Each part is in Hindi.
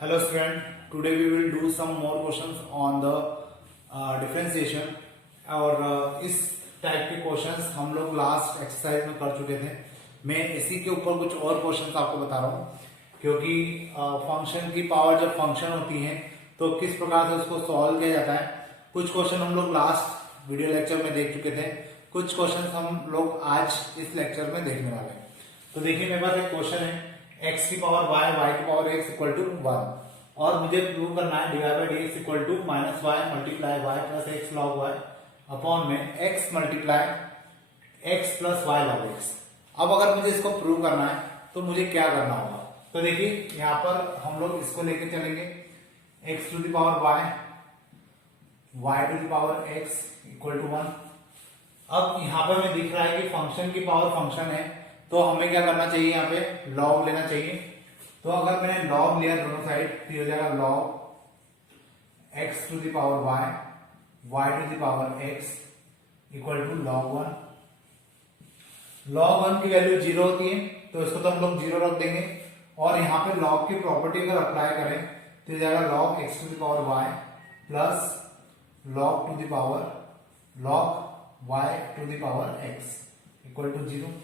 Hello student, today we will do some more questions on the differentiation और इस टाइप के क्वेश्चंस हम लोग लास्ट एक्सरसाइज में कर चुके थे। मैं इसी के ऊपर कुछ और क्वेश्चंस आपको बता रहा हूँ क्योंकि फंक्शन की पावर जब फंक्शन होती है तो किस प्रकार से उसको सॉल्व किया जाता है। कुछ क्वेश्चन हम लोग लास्ट वीडियो लेक्चर में देख चुके थे, कुछ क्वेश्चन हम लोग आज इस लेक्चर में देखने वाले हैं। तो देखिए मेरे पास एक क्वेश्चन है x की पावर y, y की पावर x इक्वल टू 1 और मुझे प्रूव करना है dy by d x equal to minus y multiply y plus x log y upon में x multiply x plus y log x. अब अगर मुझे इसको प्रूव करना है तो मुझे क्या करना होगा। तो देखिए यहाँ पर हम लोग इसको लेके चलेंगे x to the power y, y to the power x equal to 1। अब यहाँ पर हमें दिख रहा है कि फंक्शन की पावर फंक्शन है तो हमें क्या करना चाहिए, यहाँ पे लॉग लेना चाहिए। तो अगर मैंने लॉग लिया दोनों साइड तो हो जाएगा log x to the power y, y to the power x equal to log 1। Log 1 की वैल्यू 0 होती है तो इसको तो हम लोग 0 रख देंगे और यहाँ पे लॉग की प्रॉपर्टी अगर अप्लाई करें तो हो जाएगा log x to the power y plus log to the power log y to the power x equal to 0।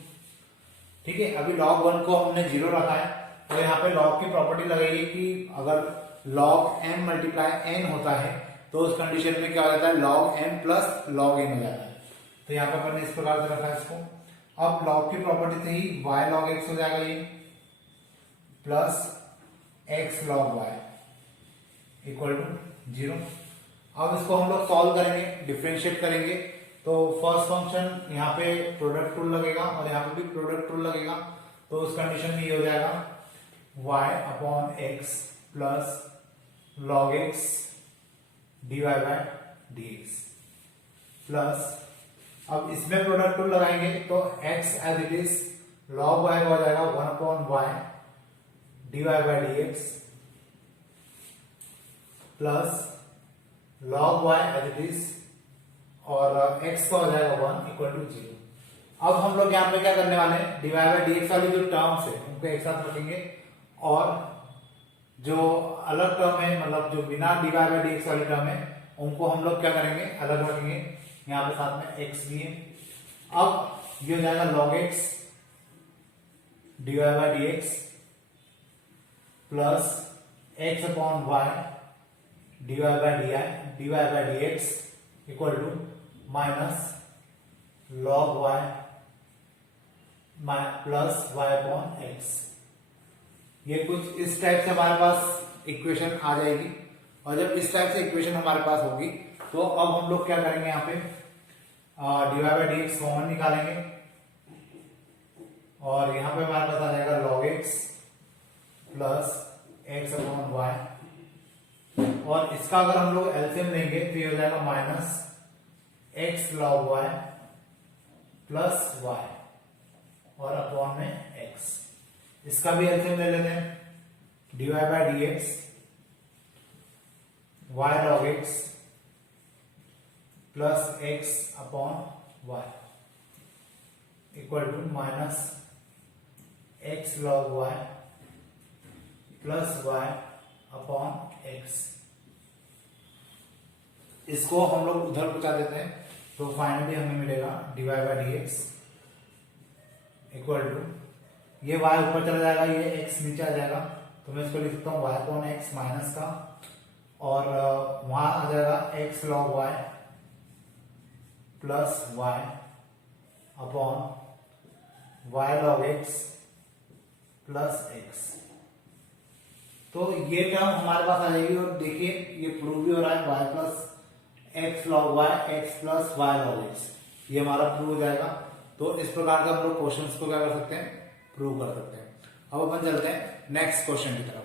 ठीक है, अभी log 1 को हमने 0 रखा है तो यहाँ पे log की प्रॉपर्टी लगाइए कि अगर log m मल्टीप्लाई n होता है तो उस कंडीशन में क्या हो जाता है log m plus log n हो जाता है। तो यहाँ पे अपन ने इस प्रकार से रखा है इसको। अब log की प्रॉपर्टी से ही y log x हो जाएगा ये plus x log y equal to 0। अब इसको हम लोग सॉल्व करेंगे, डिफरेंशिएट करेंगे तो फर्स्ट फंक्शन यहाँ पे प्रोडक्ट रूल लगेगा और यहाँ पे भी प्रोडक्ट रूल लगेगा तो उस कंडीशन में ये हो जाएगा y upon x plus log x dy by d x plus अब इसमें प्रोडक्ट रूल लगाएंगे तो x as it is log y हो जाएगा 1 upon y dy by d x plus log y as it is और x का हो जाएगा 1 इक्वल टू 0। अब हम लोग यहाँ पे क्या करने वाले हैं, d y by d x वाली जो टर्म्स है उनको एक साथ रखेंगे और जो अलग टर्म है मतलब जो बिना d y by d x वाली टर्म है उनको हम लोग क्या करेंगे, अलग रखेंगे। यहाँ पे साथ में x भी है। अब ये हो जाएगा log x d y by d x plus x upon y d y by d y by d x equal to minus log y plus y upon x. ये कुछ इस टाइप से हमारे पास इक्वेशन आ जाएगी और जब इस टाइप से इक्वेशन हमारे पास होगी तो अब हम लोग क्या करेंगे, यहाँ पे d y by d x common निकालेंगे और यहाँ पे हमारे पास आ जाएगा log x plus x upon y और इसका अगर हम लोग एलसीएम लेंगे तो ये हो जाएगा minus x log y plus y और अपॉन में एक्स। इसका भी एलसीएम ले लेते हैं, d y by d x y log x plus x upon y equal to minus x log y plus y upon x. इसको हम लोग उधर पहुंचा देते हैं तो फाइनली हमें मिलेगा d y by d x equal to ये y ऊपर चला जाएगा, ये x नीचे आ जाएगा तो मैं इसको लिख सकता हूँ y अपॉन एक्स माइनस का और वहां आ जाएगा x log y plus y upon y log x plus x। तो ये टर्म हमारे पास आ जाएगी और देखिए ये प्रूव भी हो रहा है y plus x log y x plus y log x, ये हमारा प्रूव हो जाएगा। तो इस प्रकार से हम लोग क्वेश्चंस को क्या कर सकते हैं, प्रूव कर सकते हैं। अब अपन चलते हैं नेक्स्ट क्वेश्चन की तरफ।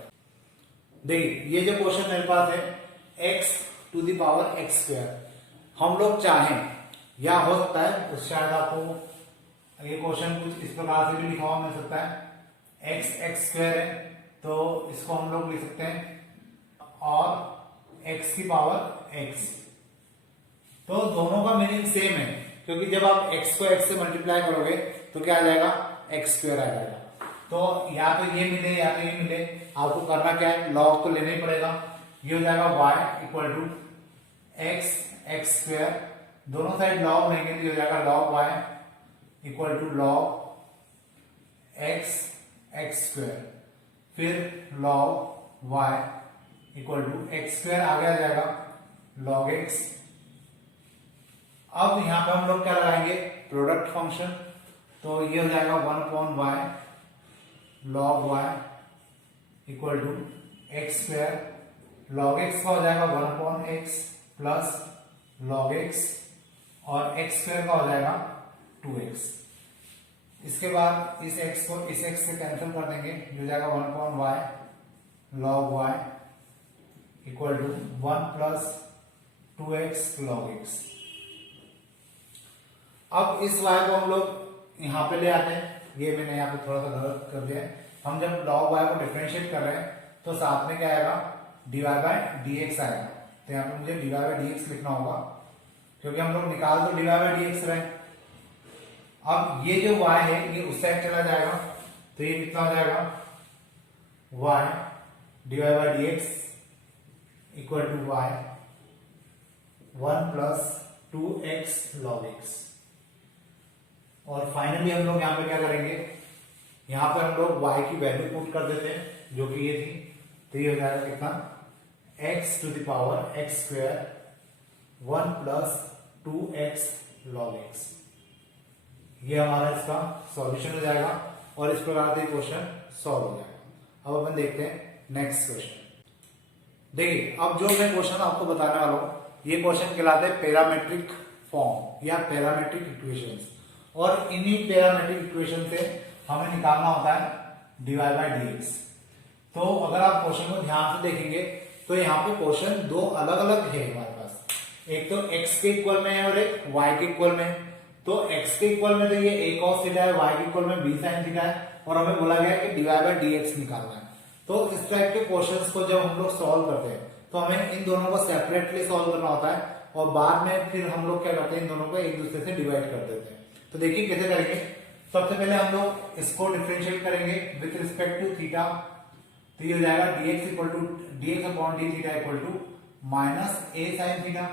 देखिए ये जो क्वेश्चन मेरे पास है x to the power x square, हम लोग चाहें या हो सकता है शायद आपको ये क्वेश्चन कुछ इस प्रकार से भी लिखा हुआ मिल सकता है x एक्स स्क्वायर है तो इसको हम लोग लिख सकते हैं और x की पावर x। तो दोनों का मीनिंग सेम है क्योंकि जब आप x को x से मल्टीप्लाई करोगे तो क्या आ जाएगा, एक्स स्क्वायर आ जाएगा। तो या तो ये मिले या तो ये मिले, आपको करना क्या है, लॉग तो लेना ही पड़ेगा। ये हो जाएगा y equal to x square, दोनों साइड लॉग लेंगे तो ये हो जाएगा log y equal to log x square, फिर log y equal to x square आगे आ जाएगा लॉग x। अब यहां पे हम लोग क्या लगाएंगे, प्रोडक्ट फंक्शन, तो ये हो जाएगा 1/y log y equal to x square, log x का हो जाएगा 1/x प्लस log x और x स्क्वायर का हो जाएगा 2x। इसके बाद इस x को इस x से कैंसिल कर देंगे, जो जाएगा 1/y log y equal to 1 plus 2x log x। अब इस y को हम लोग यहाँ पे ले आते हैं, ये मैंने यहाँ पे थोड़ा सा गलत कर दिया है। हम जब log y को डिफरेंशिएट कर रहे हैं तो साथ में क्या आएगा, dy बाय dx आएगा, तो यहाँ पे मुझे dy बाय dx लिखना होगा, क्योंकि हम लोग निकाल तो dy बाय dx रहे। अब ये जो y है ये उस साइड चला जाएगा, तो ये कितना हो जाएगा, y dy by dx equal to y 1 plus 2x log x। और फाइनली हम लोग यहाँ पे क्या करेंगे, यहाँ पे हम लोग y की वैल्यू पुट कर देते हैं, जो कि ये थी, तो ये हो जाएगा कितना, x to the power x square 1 plus 2x log x। ये हमारा इसका सॉल्यूशन हो जाएगा और इस प्रकार से क्वेश्चन सॉल्व हो जाएगा। अब अपन देखते हैं नेक्स्ट क्वेश्चन। देखिए अब जो मैं क्वेश्चन आपको बताने वाला हूं, ये क्वेश्चन कहलाते हैं पैरामेट्रिक फॉर्म या पैरामेट्रिक इक्वेशंस, और इन्हीं पैरामेट्रिक इक्वेशन से हमें निकालना होता है dy बाय dx। तो अगर आप क्वेश्चन को ध्यान से देखेंगे तो यहाँ पे क्वेश्चन दो अलग अलग है हमारे पास, एक तो x के इक्वल में है और एक y के इक्वल में है। तो x के इक्वल में तो ये a cos थीटा है, y के इक्वल में b sin थीटा है, और हमें बोला गया है कि dy बाय dx निकालना है। तो इस टाइप के क्वेश्चंस को जब हम लोग सॉल्व करते हैं तो हमें इन दोनों को सेपरेटली सॉल्व करना होता है, और बाद में फिर हम लोग क्या करते हैं, इन दोनों को एक दूसरे से डिवाइड कर देते हैं। तो देखिए कैसे करेंगे। सबसे पहले हम लोग इसको डिफरेंशिएट करेंगे विथ रिस्पेक्ट टू थीटा, तो ये हो जाएगा dx equal to dx upon d theta equal to minus a sin theta.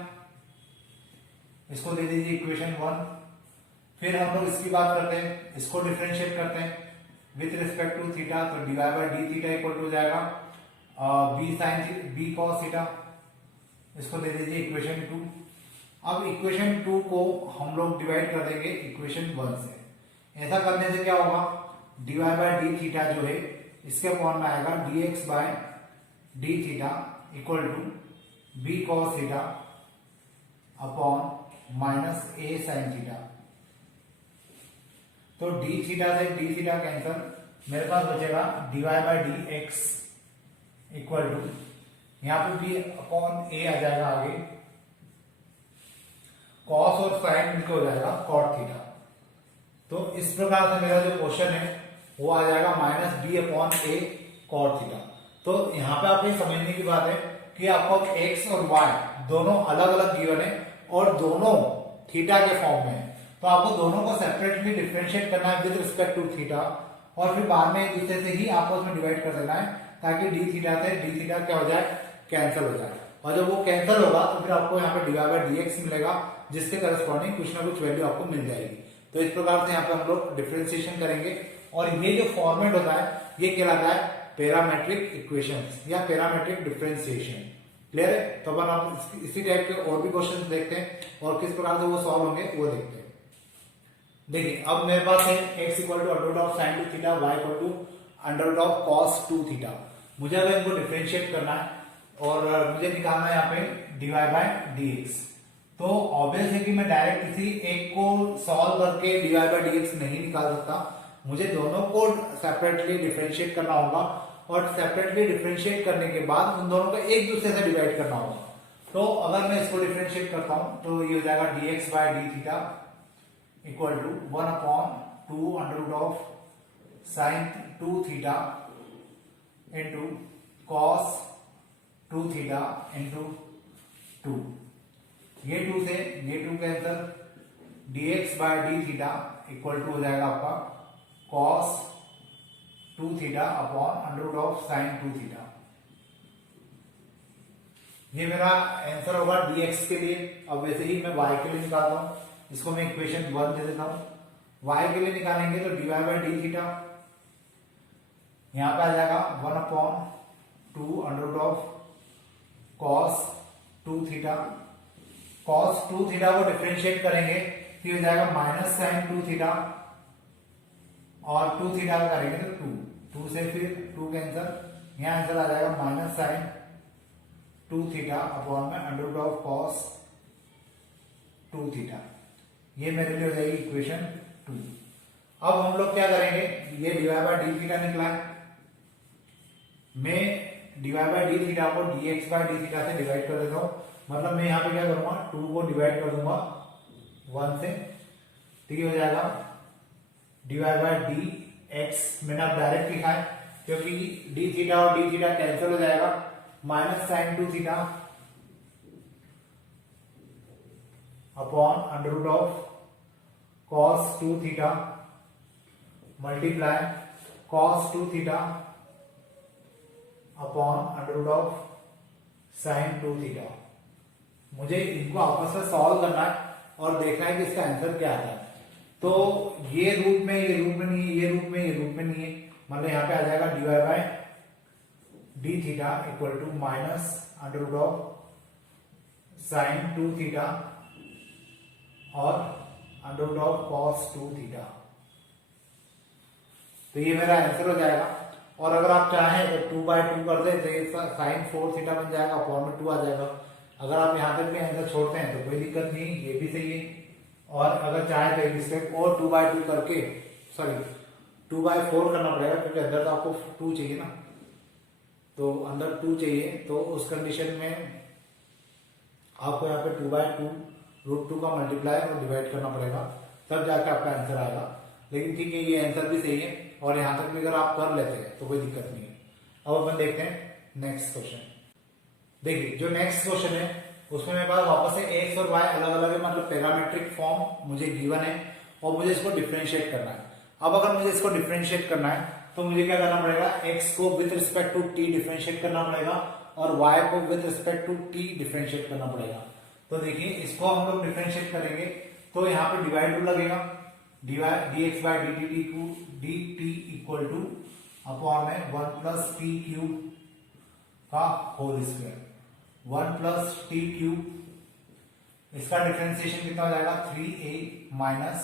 इसको दे दीजिए इक्वेशन 1। फिर हम लोग इसकी बात करते हैं, इसको डिफरेंशिएट करते हैं विथ रिस्पेक्ट टू थीटा, तो dy by d theta equal to हो जाएगा b cos थीटा। इसको दे दीजिए इक्वेशन 2। अब इक्वेशन 2 को हम लोग डिवाइड कर देंगे इक्वेशन 1 से। ऐसा करने से क्या होगा, dy बाय डी थीटा जो है इसके फॉर्म में आएगा dx by d theta equal to b cos theta upon minus a sin theta. तो d थीटा से d थीटा कैंसल, मेरे पास बचेगा dy by d x equal to, यहाँ पे b अपॉन a आ जाएगा आगे, cos और sin मिलकर हो जाएगा cot थीटा। तो इस प्रकार से मेरा जो क्वेश्चन है वो आ जाएगा minus b upon a cot theta. तो यहाँ पे आपको समझने की बात है कि आपको x और y दोनों अलग अलग गिवन है और दोनों थीटा के फॉर्म में है, तो आपको दोनों को सेपरेटली डिफरेंशिएट करना है विद रिस्पेक्ट टू थीटा, और फिर बाद में एक दूसरे से ही आपस में डिवाइड कर देना है, ताकि डी थीटा से डी थीटा क्या हो जाए, कैंसिल हो जाए। और जब वो कैंसिल होगा तो फिर आपको यहाँ पे डी बाय डी एक्स मिलेगा, जिसके करस्पॉन्डिंग कुछ ना कुछ वैल्यू आपको मिल जाएगी। तो इस प्रकार से यहाँ पे हम लोग डिफरेंशिएशन करेंगे, और ये जो फॉर्मेट होता है ये कहलाता है पैरामेट्रिक इक्वेशंस या पैरामेट्रिक डिफरेंशिएशन। क्लियर है। तो अपन आप इसी टाइप के और भी क्वेश्चन देखते हैं और किस प्रकार से वो सॉल्व होंगे वो देखते हैं। देखिए अब मेरे पास है x equal to under root of sine 2 theta, y equal to under root of cos 2 theta. मुझे अगर इनको डिफरेंशिएट करना है और मुझे निकालना है यहाँ पे dy बाय dx, तो ऑब्वियस है कि मैं डायरेक्ट किसी एक को सॉल्व करके dy बाय dx नहीं निकाल सकता, मुझे दोनों को सेपरेटली डिफरेंशिएट करना होगा, और सेपरेटली डिफरेंशिएट करने के बाद उन दोनों को एक दूसरे से डिवाइड करना होगा। तो अगर मैं इसको डिफरेंशिएट करता हूं तो ये हो जाएगा dx by d theta equal to 1 upon 2 under root of sine 2 theta into cos 2 theta into 2। ये 2 से ये 2 cancel, dx by d theta equal to हो जाएगा आपका cos 2 theta upon under root of sine 2 theta. ये मेरा आंसर होगा dx के लिए। अब वैसे ही मैं y के लिए निकालता हूं, इसको मैं इक्वेशन 1 दे देता हूं। y के लिए निकालेंगे तो dy बाई डी थीटा यहां पे आ जाएगा 1 upon 2 under root of cos 2 theta. cos 2 theta को डिफरेंशिएट करेंगे तो हो जाएगा माइनस साइन 2 थीटा, और 2 थीटा का करेंगे तो 2 से फिर 2 कैंसर, यहां आंसर आ जाएगा माइनस साइन 2 थीटा अपॉन में under root of cos 2 theta. ये मेरे लिए हो जाएगी इक्वेशन 2। अब हम लोग क्या करेंगे, ये डिवाइड बाय डी थीटा निकला है, मैं डिवाइड बाय डी थीटा को dx बाय डी थीटा से डिवाइड कर देता हूं। मतलब मैं यहां पे क्या करूंगा, 2 को डिवाइड कर दूंगा 1 से, तो ये हो जाएगा डिवाइड बाय डी एक्स। मैंने अब डायरेक्ट लिखा है क्योंकि डी थीटा और डी थीटा कैंसिल हो जाएगा, minus sine 2 theta upon under root of cos 2 theta multiply cos 2 theta upon under root of sine 2 theta. मुझे इनको आपस में सॉल्व करना है और देखना है कि इसका आंसर क्या आता है। तो ये रूप में, ये रूप में नहीं है, ये रूप में, ये रूप में नहीं है, मतलब यहां पे आ जाएगा divide by d theta equal to minus under root of sine 2 theta और under root of cos 2 theta. तो ये मेरा आंसर हो जाएगा। और अगर आप चाहें तो 2 बाय 2 कर दे तो ये साइन 4 थीटा बन जाएगा, अपॉन में 2 आ जाएगा। अगर आप यहां तक भी आंसर छोड़ते हैं तो कोई दिक्कत नहीं, ये भी सही है। और अगर चाहे तो एक स्टेप और 2 बाय 2 करके, सॉरी 2 बाय 4 करना पड़ेगा क्योंकि अंदर तो आपको 2 चाहिए ना, तो अंदर 2 चाहिए, तो उस कंडीशन में आपको यहाँ पे 2 बाय 2 रूट 2 का मल्टीप्लाई और डिवाइड करना पड़ेगा, तब जाके आपका आंसर आएगा। लेकिन ठीक है, ये आंसर भी सही है और यहां तक भी अगर आप कर लेते हैं तो कोई दिक्कत नहीं है। अब अपन देखते हैं नेक्स्ट क्वेश्चन। देखिए जो नेक्स्ट क्वेश्चन है उसमें मेरे पास वापस से एक्स और वाई अलग अलग है, मतलब पैरामीट्रिक फॉर्म मुझे गिवन है और मुझे इसको डिफरेंशिएट करना है। अब अगर मुझे इसको डिफरेंशिएट करना है तो मुझे क्या करना पड़ेगा, एक्स को with respect to t differentiate करना पड़ेगा और वाई को with respect to t differentiate करना पड़ेगा। तो देखिए इसको हम लोग डिफरेंशिएट करेंगे तो यहाँ पे डिवाइड टू लगेगा, dx by d t equal to upon में 1 प्लस टी क्यूब का whole square, 1 plus t cube. इसका डिफरेंशिएशन कितना हो जाएगा, 3a माइनस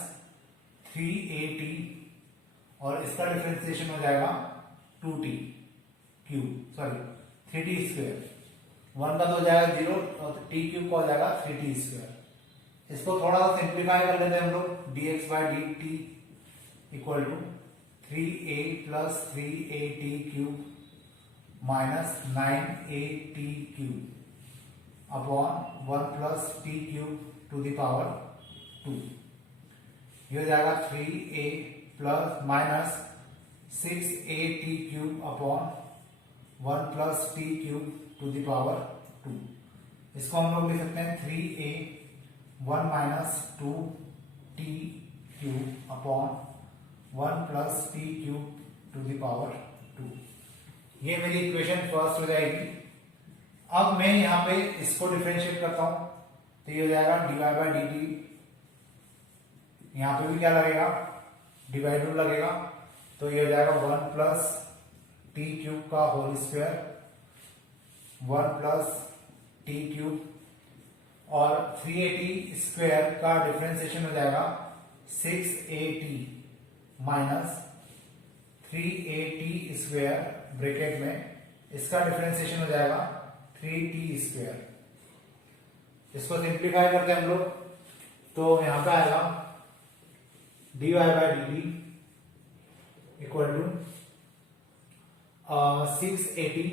3at, और इसका डिफरेंशिएशन हो जाएगा 2t cube, sorry 3t square. 1 का तो हो जाएगा 0 और टी क्यूब का हो जाएगा 3t स्क्वायर। इसको थोड़ा सा सिंप्लीफाई कर लेते हैं हम लोग, dx by d t equal to 3a plus 3at cube minus 9at cube upon 1 plus t cube to the power 2। ये हो जाएगा 3a plus minus 6at cube upon 1 plus t cube to the power 2। इसको हम लोग लिख सकते हैं 3a 1 minus 2t cube upon 1 plus t cube to the power 2। ये मेरी इक्वेशन फर्स्ट हो जाएगी। अब मैं यहां पे इसको डिफरेंशिएट करता हूं तो ये हो जाएगा डिवाइड बाय डी टी, यहां पे भी क्या लगेगा, डिवाइड रूल लगेगा, तो ये हो जाएगा 1 प्लस टी क्यूब का whole square, 1 plus t cube, और 3at स्क्वायर का डिफरेंशिएशन हो जाएगा 6at minus 3at square bracket में, इसका डिफरेंशिएशन हो जाएगा 3t स्क्वायर। इसको सिंप्लीफाई करते हैं हम लोग तो यहां पे आएगा dy by d t equal to 680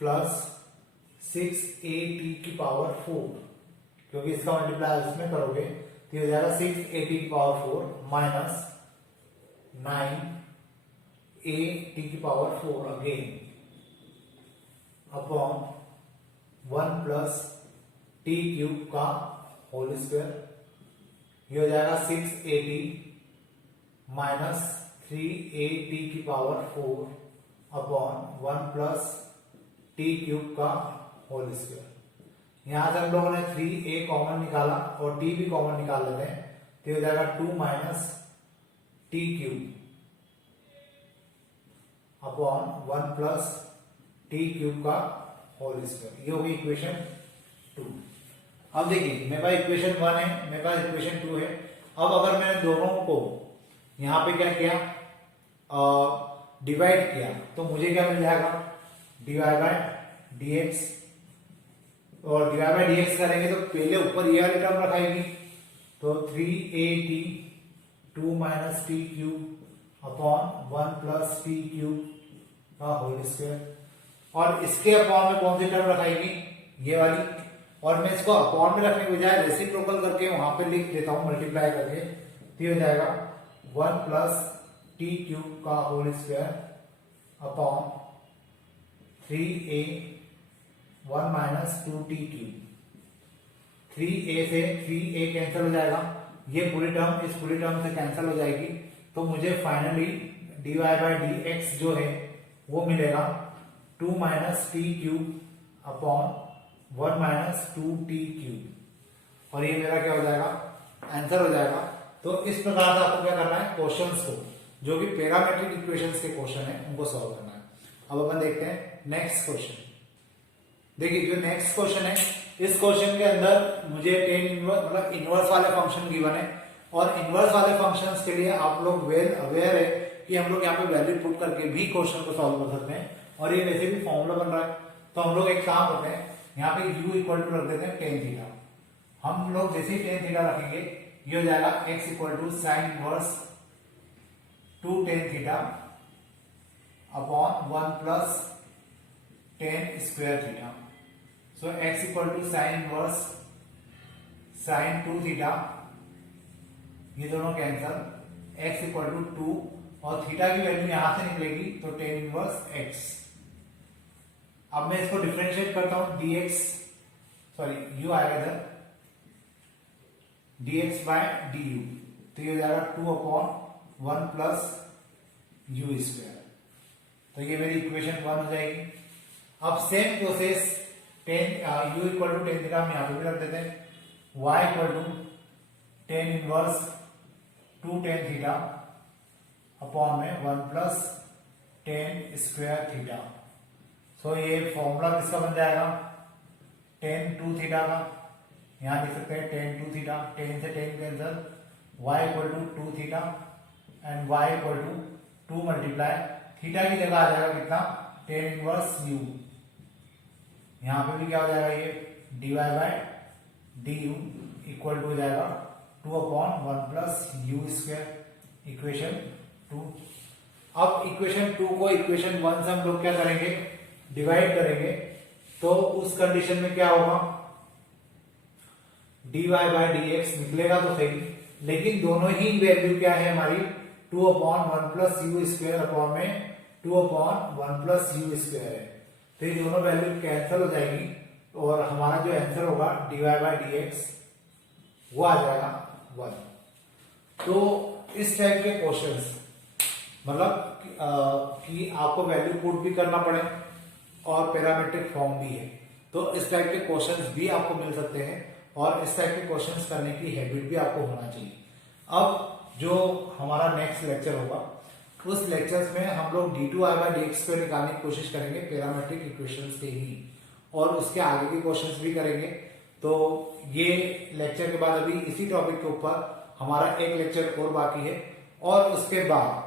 plus 6at की पावर 4, क्योंकि इसका मल्टीप्लाई इसमें करोगे तो हो जाएगा 6at की पावर 4 माइनस 9at की power 4 again upon 1 plus t cube का होल स्क्वायर। ये हो जाएगा 680 माइनस 3a t की power 4 upon 1 plus t cube का होल स्क्वायर। यहां से हम लोगों ने 3a कॉमन निकाला और t भी कॉमन निकाल लेते हैं, तो ये हो जाएगा 2 minus T cube upon 1 plus t cube का होल स्क्वायर। ये होगी इक्वेशन 2। अब देखिए मेरे पास इक्वेशन 1 है, मेरे पास इक्वेशन 2 है। अब अगर मैंने दोनों को यहां पे क्या किया, डिवाइड किया, तो मुझे क्या मिल जाएगा, डिवाइड बाय dx। और डिवाइड बाय dx करेंगे तो पहले ऊपर ये वाली टर्म रखाएगी, तो 3at 2 minus T cube upon 1 plus t cube का होल स्क्वायर। और इसके अपॉन में कौन सी टर्म रखाएगी, ये वाली। और मैं इसको अपॉन में रखने के बजाय रेसिप्रोकल करके वहां पे लिख देता हूं मल्टीप्लाई करके, तो हो जाएगा 1 प्लस टी क्यूब का whole square upon 3a 1 minus 2t cube. 3a से 3a कैंसिल हो जाएगा, ये पूरी टर्म इस पूरी टर्म से कैंसिल हो जाएगी, तो मुझे फाइनली dy बाय dx जो है वो मिलेगा 2 minus T cube upon 1 minus 2t cube. और ये मेरा क्या हो जाएगा, आंसर हो जाएगा। तो इस प्रकार से आपको क्या करना है, क्वेश्चंस को जो कि पैरामेट्रिक इक्वेशंस के क्वेश्चन है उनको सॉल्व करना है। अब अपन देखते हैं नेक्स्ट क्वेश्चन। देखिए जो नेक्स्ट क्वेश्चन है, इस क्वेश्चन के अंदर मुझे टेन इनवर्स मतलब इनवर्स वाले फंक्शन गिवन है, और इनवर्स वाले फंक्शंस के लिए आप लोग वेल अवेयर है कि हम लोग यहाँ पे वैल्यू पुट करके भी क्वेश्चन को सॉल्व कर सकते हैं, और ये वैसे भी फॉर्मूला बन रहा है। तो हम लोग एक काम करते हैं, यहाँ पे u इक्वल टू रख देते हैं टेन थीटा। हम लोग जैसे ही टेन थीटा रखेंगे ये हो जाएगा x equal to sine inverse 2 tan theta upon 1 plus tan square theta. So x equal to sine inverse sine 2 theta, ये दोनों कैंसल, x इक्वल टू 2 और थीटा की वैल्यू यहां से निकलेगी तो टेन इनवर्स x। अब मैं इसको डिफरेंशिएट करता हूं, dx सॉरी u आएगा इधर, dx बाय du, तो ये हो जाएगा 2 अपॉन 1 प्लस u स्क्वायर। तो ये मेरी इक्वेशन 1 हो जाएगी। अब same process u equal to tan theta हम यहां पे भी रख देते हैं, y equal to tan inverse 2 tan theta upon में 1 plus tan square theta. So ये फॉर्मूला किसका बन जाएगा, टेन 2 थीटा का, यहां लिख सकते हैं टेन 2 थीटा, टेन से tan cancel, y equal to 2 theta and y equal to 2 multiply theta की जगह आ जाएगा कितना, टेन इनवर्स u। यहां पे भी क्या हो जाएगा, ये dy by du equal to हो जाएगा 2 upon 1 plus u square, equation 2। अब इक्वेशन 2 को इक्वेशन 1 से हम लोग क्या करेंगे, डिवाइड करेंगे, तो उस कंडीशन में क्या होगा, dy बाय dx निकलेगा तो सही, लेकिन दोनों ही वैल्यू क्या है हमारी, 2 upon 1 plus you square upon में 2 अपॉन 1 प्लस यू स्क्वायर है, तो ये दोनों वैल्यू कैंसिल हो जाएगी और हमारा जो आंसर होगा dy बाय dx वो आ जाएगा 1। तो इस टाइप के क्वेश्चंस मतलब कि आपको वैल्यू पुट भी करना पड़े और पैरामेट्रिक फॉर्म भी है, तो इस टाइप के क्वेश्चंस भी आपको मिल सकते हैं, और इस टाइप के क्वेश्चंस करने की हैबिट भी आपको होना चाहिए। अब जो हमारा नेक्स्ट लेक्चर होगा, उस लेक्चर्स में हम लोग d2i बाय dx को निकालने की कोशिश करेंगे पैरामेट्रिक इक्वेशंस के ही, और उसके आगे के क्वेश्चंस भी करेंगे। तो ये लेक्चर के बाद अभी इसी टॉपिक के ऊपर हमारा एक लेक्चर और बाकी है, और उसके बाद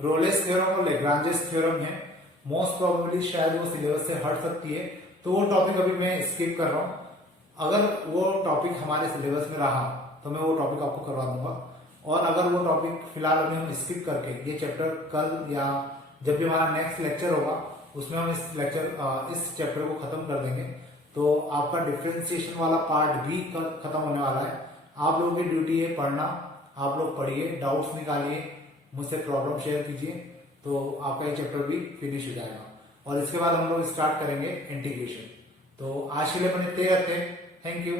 रोलेस थ्योरम और लैग्रांजेस थ्योरम है, मोस्ट प्रोबेबली शायद वो सिलेबस से हट सकती है, तो वो टॉपिक अभी मैं स्किप कर रहा हूं। अगर वो टॉपिक हमारे सिलेबस में रहा तो मैं वो टॉपिक आपको करवा दूंगा, और अगर वो टॉपिक फिलहाल अभी हम स्किप करके ये चैप्टर कल या जब भी हमारा नेक्स्ट लेक्चर होगा उसमें हम इस चैप्टर को खत्म कर देंगे, तो आपका डिफरेंशिएशन वाला पार्ट भी खत्म होने वाला है। आप लोगों की ड्यूटी है पढ़ना, आप लोग पढ़िए, डाउट्स निकालिए, मुझसे प्रॉब्लम शेयर कीजिए, तो आपका ये चैप्टर भी फिनिश हो जाएगा। और इसके बाद हम लोग स्टार्ट करेंगे इंटीग्रेशन। तो आज के लिए अपन इतने रखते हैं। Thank you.